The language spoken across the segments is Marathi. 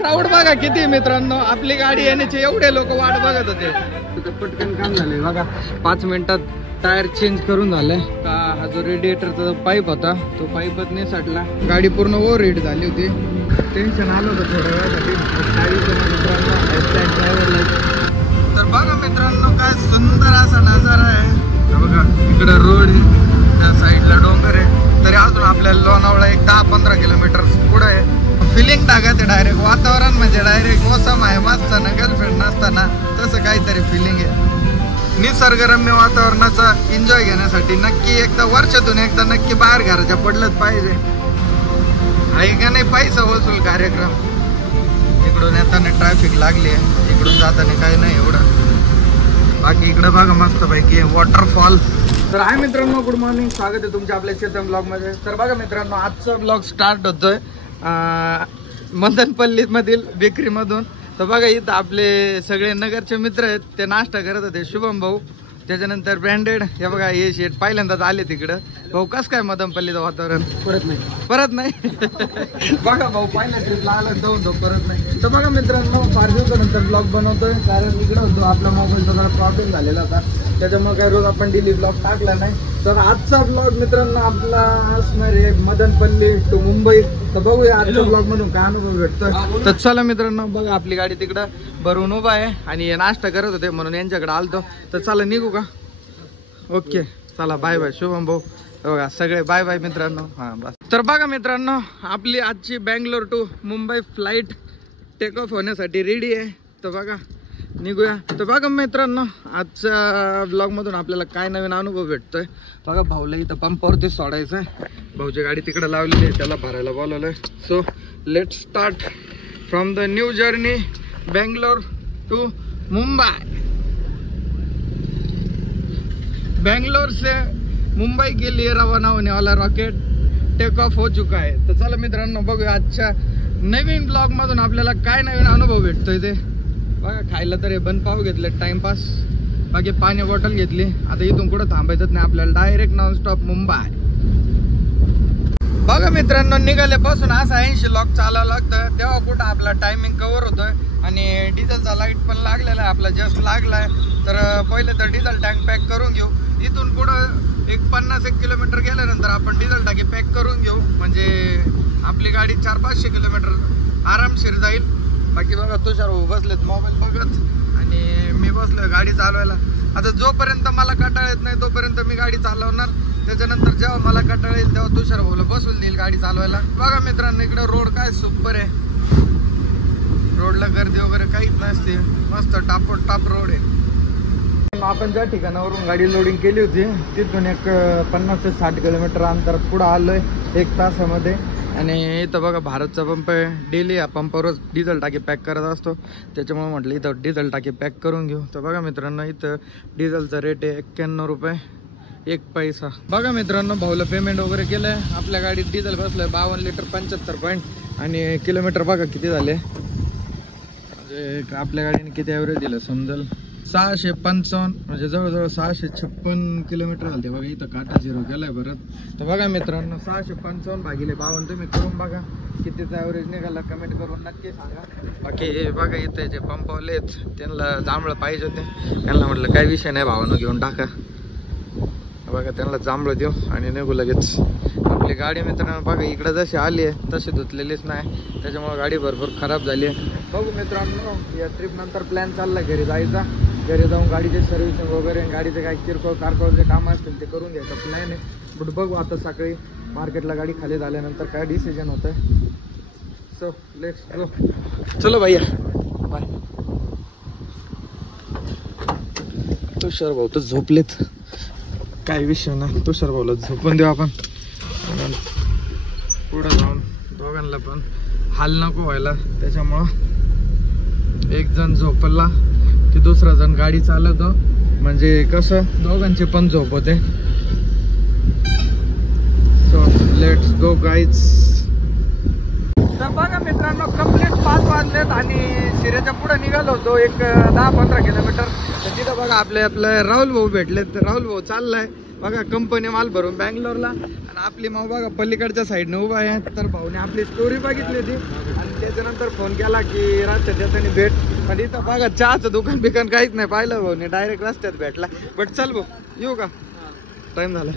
क्राऊड बघा किती मित्रांनो, आपली गाडी येण्याचे एवढे लोक वाट बघत होते. पटकन काम झालंय बघा, 5 मिनिटात टायर चेंज करून झालंय. हा जो रेडिएटरचा पाईप होता तो पाईपच नाही साठला. गाडी पूर्ण ओव्हर हीट झाली होती. टेन्शन आलं होतं थोड्या वेळासाठी. तर बघा मित्रांनो काय सुंदर असा नजारा आहे. बघा इकडे रोड आहे, त्या साईडला डोंगर आहे. तरी अजून आपल्याला लोणावळा एक 10-15 किलोमीटर पुढे आहे. फिलिंग टाकायचं डायरेक्ट. वातावरण म्हणजे डायरेक्ट मोसम आहे मस्त ना, गर्लफ्रेंड नसताना तसं काहीतरी फिलिंग आहे. निसर्गरम्य वातावरणाचा एन्जॉय घेण्यासाठी नक्की एकदा वर्षातून एकदा नक्की बाहेर घराच्या पडलंच पाहिजे. आहे का नाही पैसा वसूल कार्यक्रम. इकडून येताना ट्रॅफिक लागली आहे, इकडून जाताना काही नाही एवढं. बाकी इकडं बघा मस्त पैकी वॉटरफॉल. तर आहे मित्रांनो, गुड मॉर्निंग, स्वागत आहे तुमच्या आपल्या चेतन ब्लॉग मध्ये. तर बघा मित्रांनो, आजचा ब्लॉग स्टार्ट होतोय मदनपल्ली मधील बेकरी मधून. तर बघा इथं आपले सगळे नगरचे मित्र आहेत, ते नाश्ता करत होते. शुभम भाऊ, त्याच्यानंतर ब्रँडेड, हे बघा हे शेट पहिल्यांदाच आले तिकडं. भाऊ कसं काय मदनपल्लीचं वातावरण? परत नाही बघा भाऊ पहिल्या ट्रिपला आला जाऊन तो परत नाही. तर बघा मित्रांनो, 5 दिवसानंतर ब्लॉग बनवतोय, कारण इकडं होतो आपला मोबाईलचा जरा प्रॉब्लेम झालेला होता, त्याच्यामुळे काही रोज आपण डेली ब्लॉग टाकला नाही. तर आजचा ब्लॉग मित्रांनो आपला असणार आहे मदनपल्ली टू मुंबई. तर बघूया आजच्या ब्लॉग मधून काय अनुभव भेटतोय. तर चला मित्रांनो, बघा आपली गाडी तिकडं भरून उभा आहे आणि हे नाश्ता करत होते म्हणून यांच्याकडे आलतो. तर चला निघू का? ओके चला, बाय बाय शुभम भाऊ. बघा सगळे बाय बाय मित्रांनो. हां बस. तर बघा मित्रांनो, आपली आजची Bangalore to Mumbai flight take off होण्यासाठी रेडी आहे. तर बघा निघूया. तर बघा मित्रांनो, आजच्या ब्लॉग मधून आपल्याला काय नवीन अनुभव भेटतोय. बघा भाऊला इथं पंपावरती सोडायचं आहे. भाऊची गाडी तिकडे लावलेली आहे, त्याला भरायला बोलवलंय. So let start from the new journey Bangalore to Mumbai. Bangalore से मुंबई के लिए रवाना होने वाला रॉकेट टेक ऑफ हो चुका है. तर चला मित्रांनो, बघूया आजच्या नवीन ब्लॉग मधून आपल्याला काय नवीन अनुभव भेटतोय. ते बघा, खायला तर हे बनपाव घेतले टाइमपास, बाकी पाणी बॉटल घेतली. आता इथून कुठं थांबायचं नाही आपल्याला, डायरेक्ट नॉनस्टॉप मुंबई. बघा मित्रांनो, निघाल्यापासून असा 80 लॉक चालावं लागतं, तेव्हा कुठं आपला टायमिंग कव्हर होतोय. आणि डिझेलचा लाईट पण लागलेला आहे, आपला जस्ट लागलाय. तर पहिले तर डिझेल टँक पॅक करून घेऊ. इथून पुढं एक 50-1 किलोमीटर गेल्यानंतर आपण डिझेल टाकी पॅक करून घेऊ, म्हणजे आपली गाडी 400-500 किलोमीटर आरामशीर जाईल. बाकी बघा तुषार भाऊ बसलेत मोबाईल बघत आणि मी बसलोय गाडी चालवायला. आता जोपर्यंत मला कंटाळा येत नाही तोपर्यंत मी गाडी चालवणार. त्याच्यानंतर जेव्हा मला कंटाळा येईल तेव्हा तुषार भाऊला बसवून देईल गाडी चालवायला. बघा मित्रांनो, इकडे रोड काय सुपर आहे. रोडला गर्दी वगैरे काहीच नसते, मस्त टाप रोड आहे. आपण ज्या ठिकाणावरून गाडी लोडिंग केली होती तिथून एक 50 ते 60 किलोमीटर अंतर पुढे आलोय 1 तासामध्ये. आणि इथं बघा भारतचा पंप आहे. डेली या पंपावरच डिझेल टाकी पॅक करत असतो, त्याच्यामुळे म्हटलं इथं डिझेल टाकी पॅक करून घेऊ. तर बघा मित्रांनो, इथं डिझेलचा रेट आहे 91 रुपये 1 पैसा. बघा मित्रांनो, भाऊला पेमेंट वगैरे केलंय. आपल्या गाडीत डिझेल बसलंय 52 लिटर 75 पॉईंट. आणि किलोमीटर बघा किती झाले, म्हणजे आपल्या गाडीने किती ॲव्हरेज दिलं समजेल. 655 म्हणजे जवळजवळ 656 किलोमीटर झाले. बघा इथं काटा 0 केलाय परत. तर बघा मित्रांनो, 655 भागिले 52 तुम्ही करून बघा कितीचा ॲव्हरेज निघाला, कमेंट करून नक्की सांगा. बाकी बघा इथे जे पंपवाले आहेत त्यांना जांभळं पाहिजे होते, त्यांना म्हटलं काही विषय नाही, भावानं घेऊन टाका. बघा त्यांना जांभळं देऊ आणि निघू लगेच. आपली गाडी मित्रांनो बघा इकडे जशी आली आहे तशी धुतलेलीच नाही, त्याच्यामुळे गाडी भरपूर खराब झाली आहे. बघू मित्रांनो, या ट्रिप नंतर प्लॅन चालला घरी जायचा. घरी जाऊन गाडीचे सर्व्हिसिंग वगैरे, गाडीचे काही किरकोळ कारकोळ जे कामं असतील ते करून घ्यायचं प्लॅन आहे. बट बघू आता सकाळी मार्केटला गाडी खाली झाल्यानंतर काय डिसिजन होतं आहे. So let's go. चलो भैया बाय. तुषार भाऊ तर झोपलेत, काही विषय नाही, तुषार भाऊला झोपून देऊ आपण. पुढं जाऊन दोघांना पण हाल नको व्हायला, त्याच्यामुळं एक जण झोपला की दुसरा जण गाडी चालवतो, म्हणजे कसं दोघांची पण झोप होते. So let's go guys. तर बघा मित्रांनो, कंप्लीट 5 वाजलेत आणि शिऱ्याच्या पुढे निघालो होतो एक 10-15 किलोमीटर. तर तिथं बघा आपले राहुल भाऊ भेटलेत. तर राहुल भाऊ चाललाय बघा कंपनी माल भरून बँगलोरला, आणि आपली माऊ बघा पलीकडच्या साईडने उभा आहे. तर भाऊने आपली स्टोरी बघितली होती आणि त्याच्यानंतर फोन केला की रातच्या त्याच्याने भेट. पण इथं बघा चहाचं दुकान बिकान काहीच नाही पाहिलं भाऊने, डायरेक्ट रस्त्यात भेटला. बट चल भाऊ येऊ का, टाइम झाला.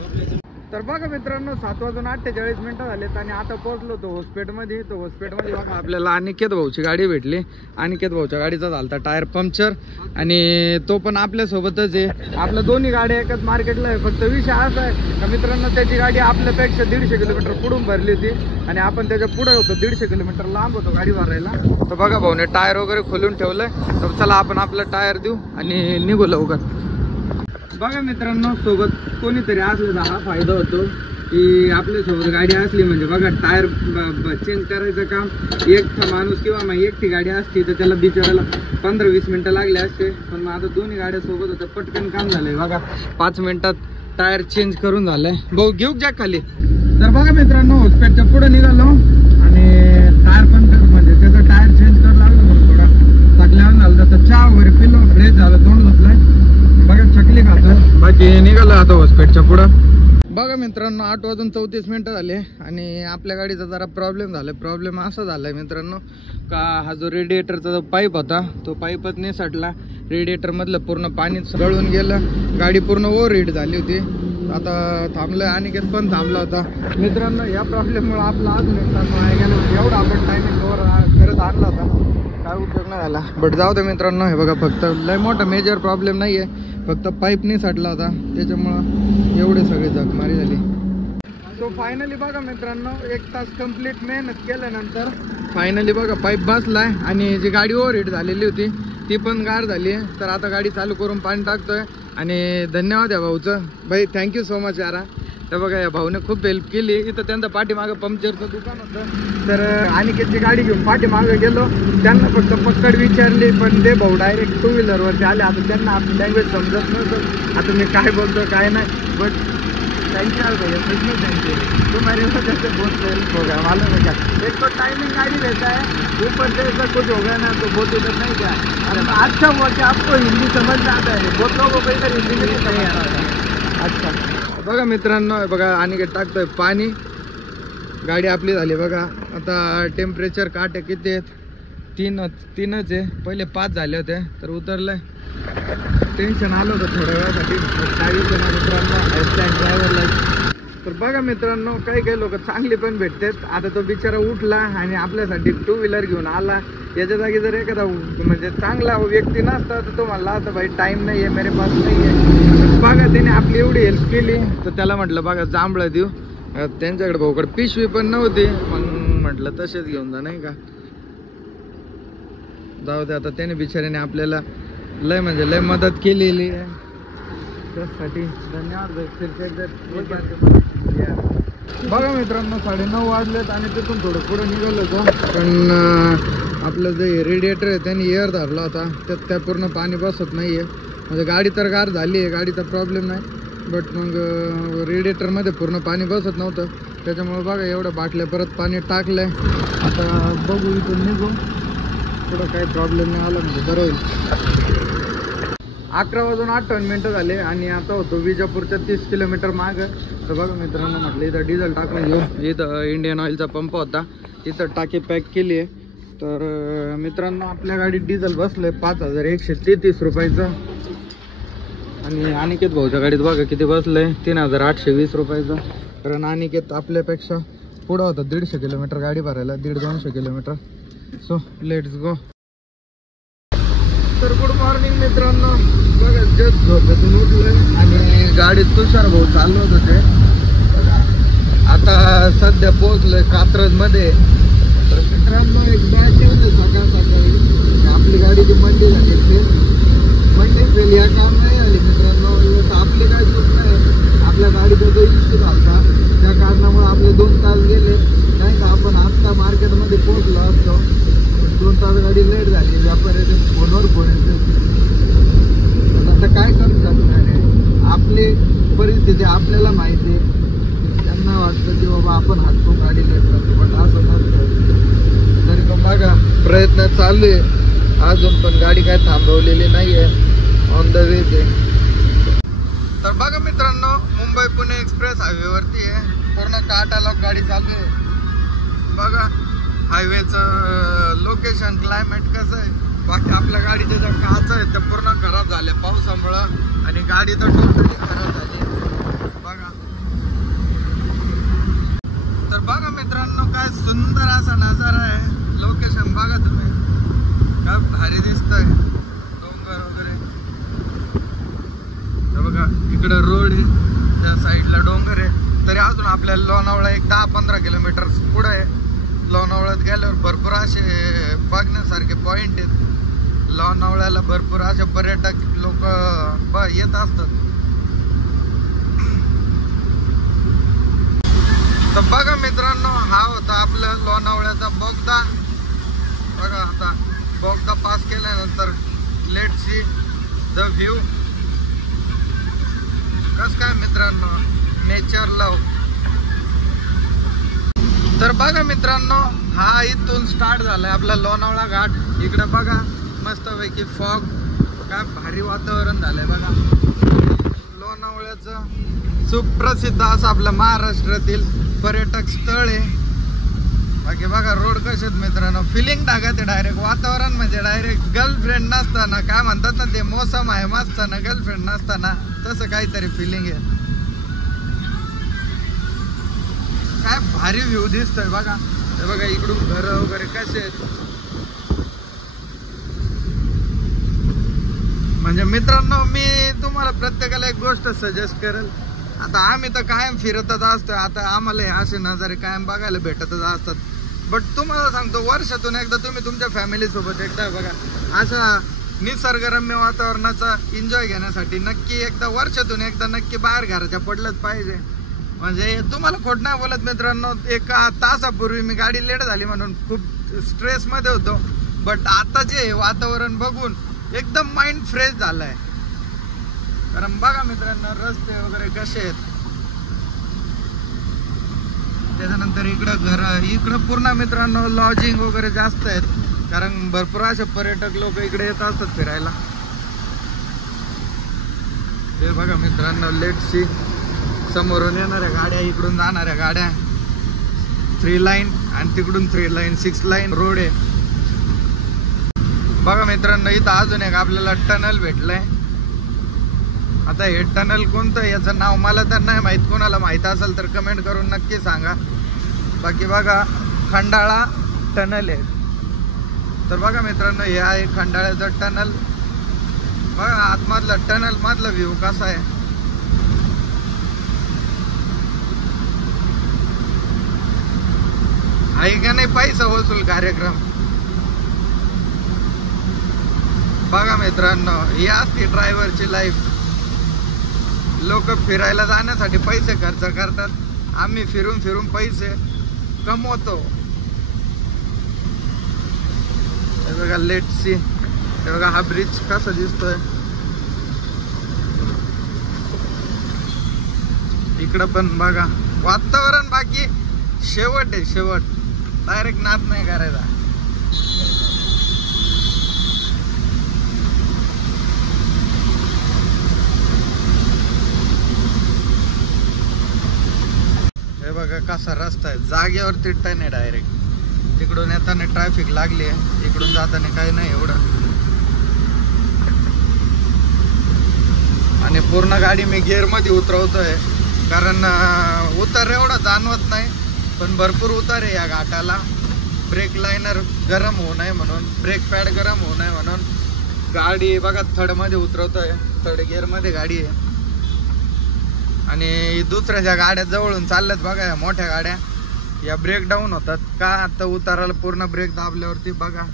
तर बघा मित्रांनो 7:48 झालेत आणि आता पोहोचलो तो हॉस्पिटलमध्ये. तो हॉस्पिटलमध्ये बघा आपल्याला अनिकेत भाऊची गाडी भेटली. अनिकेत भाऊच्या गाडीचा झाला टायर पंक्चर आणि तो पण आपल्यासोबतच आहे. आपल्या दोन्ही गाड्या एकाच मार्केटला आहे. फक्त विषय असा आहे का मित्रांनो, त्याची गाडी आपल्यापेक्षा 150 किलोमीटर पुढून भरली होती आणि आपण त्याच्या पुढे होतो, 150 किलोमीटर लांब होतो गाडी भरायला. तर बघा भाऊने टायर वगैरे खोलून ठेवलंय. तर चला आपण आपलं टायर देऊ आणि निघू लवकर. बघा मित्रांनो सोबत कोणीतरी असलं तर हा फायदा होतो की आपल्यासोबत गाडी असली म्हणजे बघा टायर चेंज करायचं काम एकटा माणूस किंवा मग एकटी गाडी असती तर त्याला बिचारायला 15-20 मिनिटं लागले असते. पण मग आता दोन्ही गाड्या सोबत होत्या, पटकन काम झालंय. बघा 5 मिनिटात टायर चेंज करून झालंय. भाऊ घेऊ जॅक खाली. तर बघा मित्रांनो हॉस्पिटलच्या पुढे निघालो आणि टायर पण म्हणजे त्याचं टायर चेंज करायला लागलं म्हणून थोडा थकल्यावर झालं. तर चहा वगैरे पिलो, फ्रेश झालं, तोंड धुतलंय. बघा चकली खातो, बाकी निघालो आता हॉस्पिटलच्या पुढं. बघा मित्रांनो 8:34 झाले आणि आपल्या गाडीचा जरा प्रॉब्लेम झाला. प्रॉब्लेम असा झालाय मित्रांनो का हा जो रेडिएटरचा जो पाईप होता तो पाईपच नाही सटला. रेडिएटर मधलं पूर्ण पाणी गळून गेलं, गाडी पूर्ण ओव्हर हीट झाली होती. आता थांबलोय, अनिकेत पण थांबला होता. मित्रांनो या प्रॉब्लेममुळे आपला अजून एक तास वाया गेला. एवढा आपण टायमिंग ओव्हर करत आणला होता, काय उपयोग नाही झाला. बट जाऊ दे मित्रांनो, हे बघा फक्त लय मोठा मेजर प्रॉब्लेम नाही आहे, फक्त पाईप नाही साठला होता त्याच्यामुळं एवढे सगळे जखमारी झाली. सो फायनली बघा मित्रांनो 1 तास कंप्लीट मेहनत केल्यानंतर फायनली बघा पाईप बसलाय आणि जी गाडी ओव्हरहीट झालेली होती ती पण गार झाली आहे. तर आता गाडी चालू करून पाणी टाकतोय आणि धन्यवाद या भाऊचं. भाई थँक्यू सो मच यारा. तर बघा या भाऊने खूप हेल्प केली. इथं त्यांचं पाठीमागं पंक्चरचं दुकान होतं. तर अनिकेतची गाडी घेऊन पाठीमागं गेलो, त्यांना फक्त पकड विचारली पण ते भाऊ डायरेक्ट 2 व्हीलरवरती आले. आता त्यांना आपली लँग्वेज समजत नव्हतं, आता मी काय बोलतो काय नाही. बट थँक्यू यार भैया, सच थँक्यू. तुम्हारी वजह से बहुत हेल्प हो गया, मालूम है क्या. एक तो टाइमिंग गाड़ी रहता है, ऊपर से ऐसा कुछ हो गया ना तो बहुत इधर नहीं क्या. अरे अच्छा हुआ कि आपको हिंदी समझ में आता है, बहुत लोगों को इधर हिंदी में नहीं आ रहा था. अच्छा बघा मित्रांनो, बघा अनिकेत टाकतोय पाणी. गाडी आपली झाली बघा. आता टेम्परेचर काटे किती आहेत, 3च आहे. पहिले 5 झाले होते तर उतरलंय. टेन्शन आलं होतं थोड्या वेळासाठी. ड्रायव्हरला तर बघा मित्रांनो काही लोक चांगली पण भेटतात. आता तो बिचारा उठला आणि आपल्यासाठी 2 व्हीलर घेऊन आला. याच्या जागी जर एखादा म्हणजे चांगला व्यक्ती नसता तर तो म्हणला आता भाई टाइम नाही आहे मेरे पास नाही आहे. बघा त्याने आपली एवढी हेल्प केली तर त्याला म्हटलं बघा जांभळं देऊ. त्यांच्याकडे भाऊकडे पिशवी पण नव्हती, मग म्हटलं तसेच घेऊन जा नाही का. जाऊ दे आता, त्याने बिचाऱ्याने आपल्याला लय म्हणजे लय मदत केलेली आहे, त्यासाठी धन्यवाद. बघा मित्रांनो 9:30 वाजलेत आणि तिथून थोडं पुढे निघालो होतो. पण आपलं जे रेडिएटर आहे त्याने एअर धरला होता, त्यात काय पूर्ण पाणी बसत नाही आहे. म्हणजे गाडी तर गार झाली आहे, गाडीचा प्रॉब्लेम नाही. बट मग रेडिएटरमध्ये पूर्ण पाणी बसत नव्हतं, त्याच्यामुळे बघा एवढं बाटल्या परत पाणी टाकलंय. आता बघू इथून निघू, थोडं काही प्रॉब्लेम नाही आला म्हणजे बरं होईल. 11:58 झाले आणि आता होतो विजापूरच्या 30 किलोमीटर मागं. तर बघा मित्रांनो म्हटलं इथं डिझेल टाकून घेऊ. इथं इंडियन ऑइलचा पंप होता, इथं टाकी पॅक केली आहे. तर मित्रांनो आपल्या गाडीत डिझेल बसलं आहे 5133 रुपयाचं. आणि अनिकेत भाऊच्या गाडीत बघा किती बसलं आहे, 3820 रुपयाचं. कारण अनिकेत आपल्यापेक्षा पुढं होता 150 किलोमीटर गाडी भरायला, 150-200 किलोमीटर. So let's go. तर गुड मॉर्निंग मित्रांनो. बघा जस्ट झोपेतून उठलोय आणि गाडीत तुषार भाऊ चाललो होते. आता सध्या पोहोचलोय कात्रजमध्ये. तर मित्रांनो एक बॅग ठेवलं सकाळ सकाळी. आपली गाडी जी मंडी झाली मंडी फेल या काम नाही आली मित्रांनो. आपली काय चूक नाही, आपल्या गाडीचा जो इश्यू झाला त्या कारणामुळे आपले 2 तास गेले नाही का. आपण आत्ता मार्केटमध्ये पोहोचलो असतो, 2 तास गाडी लेट झाली. व्यापाऱ्याचे फोनवर फोन येते. आता काय करू शकणार आहे, आपली परिस्थिती आपल्याला माहिती आहे. त्यांना वाटतं की बाबा आपण हातून गाडी लेट करतो, पण असं नसतं. तरी पण बघा प्रयत्न चालू आहे अजून, पण गाडी काय थांबवलेली नाही आहे, ऑन द वेच आहे. तर बघा मित्रांनो मुंबई मुंबई पुणे एक्सप्रेस हायवे वरती आहे. पूर्ण काटा लॉक गाडी चालू आहे. बघा हायवेचं लोकेशन, क्लायमेट कसं आहे. बाकी आपल्या गाडीचे ज्या काच आहेत त्या पूर्ण खराब झाल्या पावसामुळं आणि गाडी तर टोटली खराब झाली. बघा तर बघा मित्रांनो काय सुंदर असा नजारा आहे. लोकेशन बघा तुम्ही, काय भारी दिसतंय. डोंगर वगैरे बघा, इकडे रोड आहे, त्या साईडला डोंगर आहे. तरी अजून आपल्याला लोणावळा एक 10-15 किलोमीटर पुढे आहे. लोणावळ्यात गेल्यावर भरपूर असे बघण्यासारखे पॉइंट आहेत. लोणावळ्याला भरपूर असे पर्यटक लोक येत असतात. तर बघा मित्रांनो, हा होता आपल्या लोणावळ्याचा बोगदा. बघा आता बोगदा पास केल्यानंतर लेट सी द व्ह्यू. कस काय मित्रांनो, नेचर लव. तर बघा मित्रांनो, हा इथून स्टार्ट झालाय आपला लोणावळा घाट. इकडे बघा मस्तपैकी फॉग, काय भारी वातावरण झालंय. बघा लोणावळ्याचं सुप्रसिद्ध असं आपलं महाराष्ट्रातील पर्यटक स्थळ आहे. बाकी बघा रोड कसे आहेत मित्रांनो, फिलिंग टाका ते डायरेक्ट. वातावरण म्हणजे डायरेक्ट गर्लफ्रेंड नसताना, काय म्हणतात ना ते, मोसम आहे मस्ताना, गर्लफ्रेंड नसताना तसं काहीतरी फिलिंग आहे. काय भारी व्ह्यू दिसतोय बघा. हे बघा इकडून घर वगैरे कसे आहेत. म्हणजे मित्रांनो, मी तुम्हाला प्रत्येकाला एक गोष्ट सजेस्ट करेल. आता आम्ही तर कायम फिरतच असतो, आता आम्हाला हे असे नजारे कायम बघायला भेटतच असतात. बट तुम्हाला सांगतो, वर्षातून एकदा तुम्ही तुमच्या फॅमिली सोबत एकदा बघा अशा निसर्गरम्य वातावरणाचा एन्जॉय घेण्यासाठी नक्की एकदा, वर्षातून एकदा नक्की बाहेर घराच्या पडलंच पाहिजे. म्हणजे तुम्हाला खोट नाही बोलत मित्रांनो, 1 तासापूर्वी मी गाडी लेट झाली म्हणून खूप स्ट्रेस मध्ये होतो. बट आता जे वातावरण बघून एकदम माइंड फ्रेश झालाय. कारण बघा मित्रांनो, रस्ते वगैरे कसे आहेत. त्याच्यानंतर इकडं घर, इकडं पूर्ण मित्रांनो लॉजिंग वगैरे जास्त आहेत. कारण भरपूर असे पर्यटक लोक इकडे येत असतात फिरायला. ते बघा मित्रांनो, लेट सी समोरून येणाऱ्या गाड्या, इकडून जाणाऱ्या गाड्या. 3 लाईन आणि तिकडून 3 लाईन, 6 लाईन रोड आहे. बघा मित्रांनो, इथं अजून एक आपल्याला टनल भेटलंय. आता हे टनल कोणतं, याचं नाव मला तर नाही माहित. कोणाला माहित असेल तर कमेंट करून नक्की सांगा. बाकी बघा खंडाळा टनल आहे. तर बघा मित्रांनो, हे आहे खंडाळ्याचं टनल. बघा आतमधला टनल मधला व्ह्यू कसा आहे. आहे का नाही पैसा वसूल कार्यक्रम. बघा मित्रांनो, ही असते ड्रायव्हरची लाईफ. लोक फिरायला जाण्यासाठी पैसे खर्च करतात, आम्ही फिरून फिरून पैसे कमवतो. हे बघा लेट सी, हे बघा हा ब्रिज कसा दिसतोय. इकडं पण बघा वातावरण. बाकी शेवट आहे, शेवट. डायरेक्ट नाद नाही करायचा. हे बघा कसा रस्ता आहे, जागेवरती टर्न आहे डायरेक्ट. तिकडून येताना ट्रॅफिक लागली आहे, इकडून जाताना काही नाही एवढं. आणि पूर्ण गाडी मी गिअर मध्ये उतरवतोय, कारण उतार एवढा जाणवत नाही, पण भरपूर उतार आहे या घाटाला. ब्रेक लायनर गरम होऊ नये म्हणून, ब्रेक पॅड गरम होऊ नये म्हणून गाडी बघा थर्ड मध्ये उतरवतोय. थर्ड गिअर मध्ये गाडी आहे. आणि दुसऱ्या गाड्या जवळून चालल्यात बघा, या मोठ्या गाड्या, या ब्रेक डाऊन होतात का. आता उताराला पूर्ण ब्रेक दाबल्यावरती बघा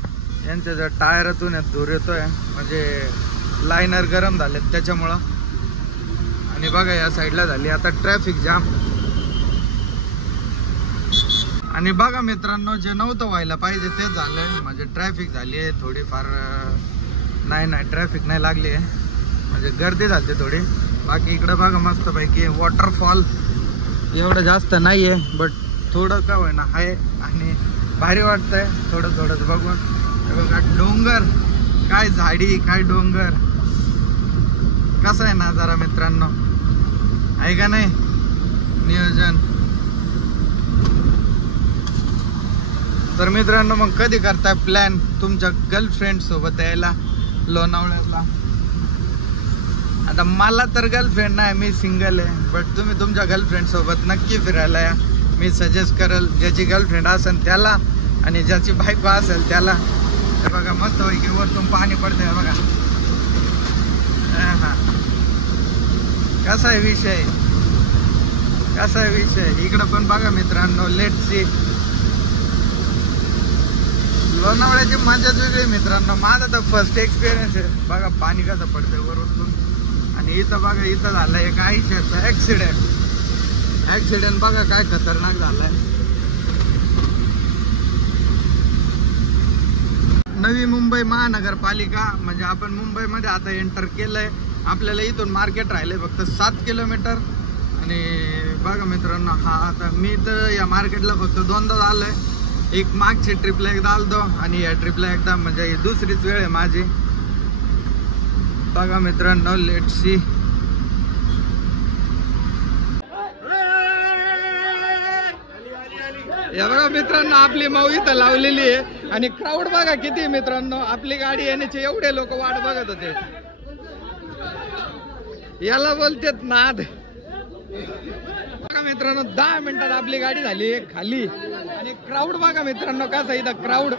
यांच्या जर टायरातून धूर येतोय, म्हणजे लायनर गरम झालेत त्याच्यामुळं. आणि बघा या साईडला झाली आता ट्रॅफिक जाम. आणि बघा मित्रांनो, जे नव्हतं व्हायला पाहिजे ते झालंय. म्हणजे ट्रॅफिक झाली आहे थोडीफार. नाही ट्रॅफिक नाही लागली आहे, म्हणजे गर्दी झाली थोडी. बाकी इकडं बघा मस्तपैकी वॉटरफॉल. एवढं जास्त नाही आहे, बट थोडं का होईना आहे. आणि भारी वाटतंय थोडं थोडंच बघून. बघा डोंगर, काय झाडी, काय डोंगर, कसा आहे नजारा मित्रांनो. आहे का नाही नियोजन. तर मित्रांनो मग कधी करताय प्लॅन तुमच्या गर्लफ्रेंड सोबत यायला लोणावळ्याला? आता मला तर गर्लफ्रेंड नाही, मी सिंगल आहे, बट तुम्ही तुमच्या गर्लफ्रेंड सोबत नक्की फिरायला या. मी सजेस्ट करेल ज्याची गर्लफ्रेंड असेल त्याला आणि ज्याची बायको असेल त्याला. हे बघा मस्त पैकी वरतून पाणी पडतंय बघा. हा कसा आहे विषय, कसा आहे विषय. इकडं पण बघा मित्रांनो, लेट्स सी. लोणावळ्याची मजाच वेगळी मित्रांनो. माझा तर फर्स्ट एक्सपिरियन्स आहे. बघा पाणी कसं पडतंय वरून. आणि इथं बघा, इथं झालं एक आयुष्याचा ऍक्सिडेंट बघा काय खतरनाक झालाय. नवी मुंबई महानगरपालिका म्हणजे आपण मुंबईमध्ये आता एंटर केलंय. आपल्याला इथून मार्केट राहिलंय फक्त 7 किलोमीटर. आणि बघा मित्रांनो, हा आता मी तर या मार्केटला फक्त 2दा आलोय. एक मागची ट्रिपला एकदा आलतो आणि या ट्रिपला एकदा, म्हणजे ही दुसरीच वेळ आहे माझी. बघा मित्रांनो, लेट्स सी. या बघा मित्रांनो, आपली माऊ इथं लावलेली आहे आणि क्राऊड बघा किती मित्रांनो. आपली गाडी येण्याचे एवढे लोक वाट बघत होते. याला बोलतेत नाद. बघा मित्रांनो, 10 मिनिटात आपली गाडी झाली खाली. आणि क्राऊड बघा मित्रांनो कसा इथं क्राऊड.